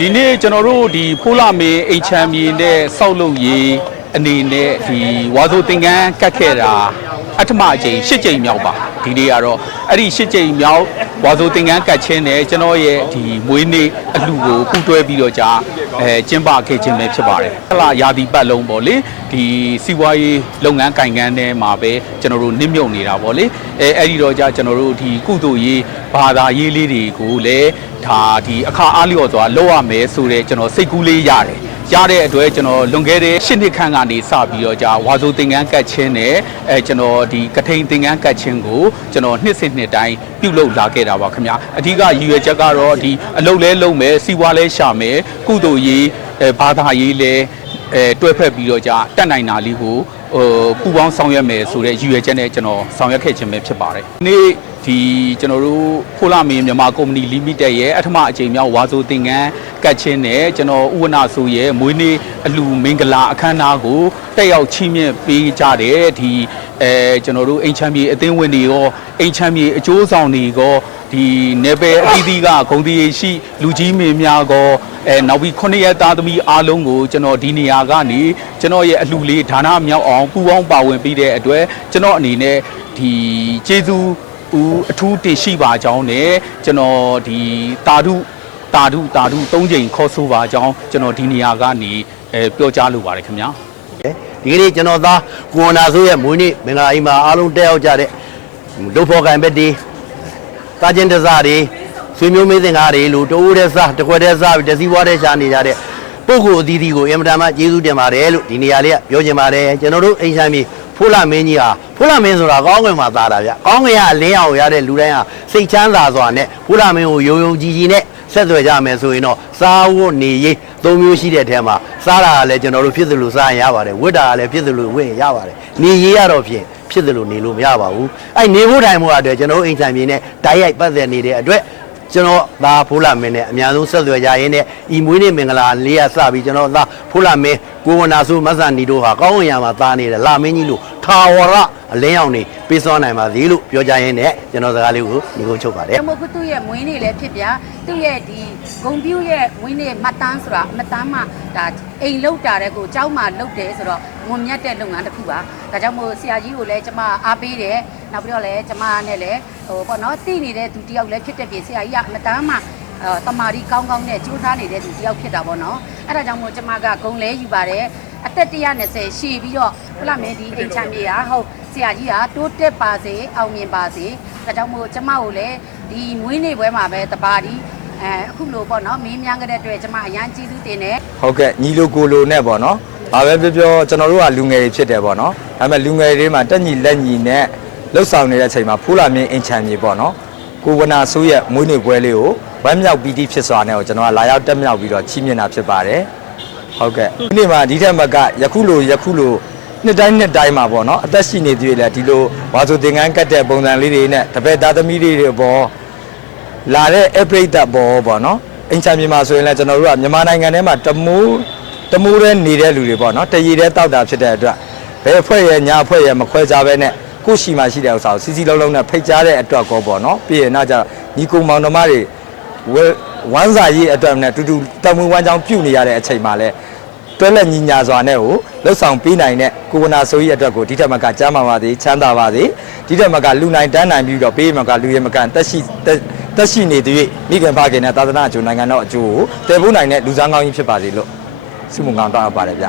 ဒီနေ့ကျွန်တော်တို့ဒီဖိုးလာမေအိမ်ချမ်းမြေနဲ့စောက်လုပ်ရေးအနေနဲ့ဒီဝါဆိုသင်္ကန်းကတ်ခဲ့တာအထမအကြိမ်၈ကြိမ်မြောက်ပါဒီနေ့ကတော့အဲ့ဒီ၈ကြိမ်မြောက်ဝါဆိုသင်္ကန်းကတ်ခြင်းနဲ့ကျွန်တော်ရဲ့ဒီမွေးနေ့အလှကိုပူးတွဲပြီးတော့ကြာကျင်းပခဲ့ခြင်းပဲဖြစ်ပါတယ်ဟလာရာသီပတ်လုံးပေါ့လေဒီစီးပွားရေးလုပ်ငန်းကိုင်ငန်းထဲမှာပဲကျွန်တော်တို့နစ်မြုပ်နေတာပေါ့လေအဲ့ဒီတော့ကြာကျွန်တော်တို့ဒီကုသိုလ်ရေးဘာသာရေးလေးတွေကိုလည်းဒါဒီအခါအားလျော်စွာလုပ်ရမယ်ဆိုတဲ့ကျွန်တော်စိတ်ကူးလေးရတယ်ရတဲ့အတွက်ကျွန်တော်လွန်ခဲ့တဲ့၈နှစ်ခန့်ကနေစပြီးတော့ကြာဝါဆိုသင်္ကန်းကတ်ခြင်းနဲ့ကျွန်တော်ဒီကထိန်သင်္ကန်းကတ်ခြင်းကိုကျွန်တော်နှစ်စဉ်နှစ်တိုင်းပြုလုပ်လာခဲ့တာပါခင်ဗျာအဓိကရည်ရွယ်ချက်ကတော့ဒီအလုပ်လဲလုပ်မယ်စီးပွားလဲရှာမယ်ကုသိုလ်ရေးဘာသာရေးလဲတွဲဖက်ပြီးတော့ကြာတတ်နိုင်တာလေးကိုပူပေါင်းဆောင်ရွက်မယ်ဆိုတဲ့ရည်ရွယ်ချက်နဲ့ကျွန်တော်ဆောင်ရွက်ခဲ့ခြင်းပဲဖြစ်ပါတယ်နေ့ဒီကျွန်တော်တို့ဖိုလာမင်းမြန်မာကုမ္ပဏီလီမိတက်ရဲ့အထမအကြိမ်မြောက်ဝါဆိုသင်္ကန်းကတ်ခြင်းနဲ့ကျွန်တော်ဥဝနာဆိုရဲ့မွေးနေ့အလှမင်္ဂလာအခမ်းအနားကိုတက်ရောက်ချီးမြှင့်ပေးကြတယ်ဒီကျွန်တော်တို့အိမ်ချမ်းမြေအသင်းဝင်တွေရောအိမ်ချမ်းမြေအကျိုးဆောင်တွေရောဒီနယ်ပယ်အသီးသီးကဂုံတီရှိလူကြီးမင်းများကောနောက်ပြီး9ရက်သားသမီးအားလုံးကိုကျွန်တော်ဒီနေရာကနေကျွန်တော်ရဲ့အလှလေးဒါနမြောက်အောင်ပူပေါင်းပါဝင်ပြီးတဲ့အတွက်ကျွန်တော်အနေနဲ့ဒီကျေးဇူးအထူးတင်ရှိပါကြောင်းနဲ့ကျွန်တော်ဒီတာဓု၃ကြိမ်ခေါ်ဆိုပါကြောင်းကျွန်တော်ဒီနေရာကနေပြောကြားလိုပါတယ်ခင်ဗျာဒီကနေ့ကျွန်တော်သားကိုနာဆိုးရဲ့မွေးနေ့မင်္ဂလာအိမ်မှာအားလုံးတက်ရောက်ကြတဲ့ဒုဖော်ကန်ဘက်တီတာကျင်တစားတွေဆွေမျိုးမေးသင်္ကားတွေလို့တိုးတဲ့စားတခွက်တဲ့စားပြီးတစည်းပွားတဲ့ရှားနေကြတဲ့ပုဂ္ဂိုလ်အသီးသီးကိုအင်မတန်မှကျေးဇူးတင်ပါတယ်လို့ဒီနေရာလေးကပြောချင်ပါတယ်ကျွန်တော်တို့အိမ်ဆိုင်မြေဖိုးလာမင်းကြီးဟာဖိုးလာမင်းဆိုတာကောင်းကင်မှာသားတာဗျကောင်းကင်ကအလင်းအောင်ရတဲ့လူတိုင်းဟာစိတ်ချမ်းသာစွာနဲ့ဖိုးလာမင်းကိုယုံယုံကြည်ကြည်နဲ့ဆက်သွယ်ကြမယ်ဆိုရင်တော့စားဝတ်နေရေး၃မျိုးရှိတဲ့အထက်မှာစားတာကလည်းကျွန်တော်တို့ဖြစ်သလိုစားရင်ရပါတယ်ဝတ်တာကလည်းဖြစ်သလိုဝတ်ရင်ရပါတယ်နေရေးရတော့ဖြင့်ဖြစ်သလိုနေလို့မရပါဘူးအဲ့နေဖို့ထိုင်ဖို့အတွက်ကျွန်တော်တို့အိမ်ဆိုင်မြေနဲ့ဓာတ်ရိုက်ပတ်သက်နေတဲ့အတွက်ကျွန်တော်သားဖိုးလာမင်းနဲ့အများဆုံးဆက်သွယ်ကြရင်းနဲ့ဤမွေးနေ့မင်္ဂလာလေးရစပြီးကျွန်တော်သားဖိုးလာမင်းကိုဝနာဆိုမဆန်နီတို့ဟာကောင်းဝင်ရမှာသားနေတဲ့လာမင်းကြီးလို့ထာဝရအလင်းရောင်နေပေးစွမ်းနိုင်ပါသေးလို့ပြောကြရင်းနဲ့ကျွန်တော်စကားလေးကိုညီကုန်းချုပ်ပါတယ်။မို့သူ့ရဲ့မွေးနေ့လည်းဖြစ်ပြသူ့ရဲ့ဒီဂုံပြူရဲ့မွေးနေ့မှတ်တမ်းဆိုတာမှတ်တမ်းမှဒါအိမ်လောက်တာတဲ့ကိုเจ้าမှလောက်တယ်ဆိုတော့ငွန်မြတ်တဲ့လုပ်ငန်းတစ်ခုပါ။ဒါကြောင့်မို့ဆရာကြီးကိုလည်းကျွန်မအားပေးတယ်။နောက်ပြီးတော့လည်းကျွန်မနဲ့လည်းပေါ့နော်တည်နေတဲ့သူတယောက်လည်းဖြစ်တဲ့ပြင်ဆရာကြီးကမှတ်တမ်းမှတမာရီကောင်းကောင်းနဲ့ကြိုးစားနေတဲ့သူတယောက်ဖြစ်တာပေါ့နော်။အဲ့ဒါကြောင့်မို့ကျွန်မကဂုံလဲယူပါတယ်။အသက်120ရှည်ပြီးတော့ဖလာမင်းဒီအိမ်ချမ်းမြေဟာဟုတ်ဆရာကြီးကတိုးတက်ပါစေအောင်မြင်ပါစေဒါကြောင့်မို့ကျမကိုလည်းဒီမွေးနေ့ပွဲမှာပဲတပါးဒီအခုလိုပေါ့နော်မင်းများကြတဲ့အတွက်ကျမအရန်ကျေးဇူးတင်တယ်ဟုတ်ကဲ့ညီလိုကိုလိုနဲ့ပေါ့နော်ဘာပဲပြောကျွန်တော်တို့ကလူငယ်တွေဖြစ်တယ်ပေါ့နော်ဒါပေမဲ့လူငယ်တွေမှာတက်ညီလက်ညီနဲ့လှုပ်ဆောင်နေတဲ့အချိန်မှာဖိုးလာမင်းအင်ချမ်းမြေပေါ့နော်ကိုဝနာဆိုးရဲ့မွေးနေ့ပွဲလေးကိုဝမ်းမြောက်ပီတိဖြစ်စွာနဲ့ကိုကျွန်တော်ကလာရောက်တက်မြောက်ပြီးတော့ချီးမြှင့်တာဖြစ်ပါတယ်ဟုတ်ကဲ့ဒီနေ့မှာဒီထက်မကယခုလိုနှစ်တိုင်းမှာပေါ့နော်အသက်ရှိနေသေးတယ်ဒီလိုဝါဆိုသင်္ကန်းကတ်တဲ့ပုံစံလေးတွေနဲ့တပည့်သားသမီးတွေပေါ်လာတဲ့အပရိသတ်ပေါ်ပေါ့နော်အင်ချမ်းမြေမှာဆိုရင်လည်းကျွန်တော်တို့ကမြန်မာနိုင်ငံထဲမှာတမိုးတဲ့နေတဲ့လူတွေပေါ့နော်တရေတဲ့တောက်တာဖြစ်တဲ့အတွက်ဘယ်အဖွဲ့ရဲ့ညာအဖွဲ့ရဲ့မခွဲခြားပဲနဲ့ကိုရှိမှရှိတဲ့ဥစ္စာကိုစီစီလုံးလုံးနဲ့ဖိတ်ကြားတဲ့အတွက်ကောပေါ့နော်ပြီးရင်နောက်ကျညီကုံမောင်နှမတွေဝမ်းစာရေးအတွက်နဲ့တူတူတမွေးဝမ်းကြောင်းပြုတ်နေရတဲ့အချိန်မှာလဲတွဲလက်ညီညာစွာနဲ့ကိုလှုပ်ဆောင်ပေးနိုင်တဲ့ကိုဝနာဆိုကြီးအတွက်ကိုဒီထက်မကကြားမှာပါသေးချမ်းသာပါသေးဒီထက်မကလူနိုင်တန်းနိုင်ပြီးတော့ပေးမှာကလူရဲမကန်တက်ရှိနေသေးမိခင်ဖခင်နဲ့သာသနာ့အကျိုးနိုင်ငံတော်အကျိုးကိုတည်ဖို့နိုင်တဲ့လူစားကောင်းကြီးဖြစ်ပါစေလို့ဆုမွန်ကောင်းတောင်းအပ်ပါတယ်ဗျ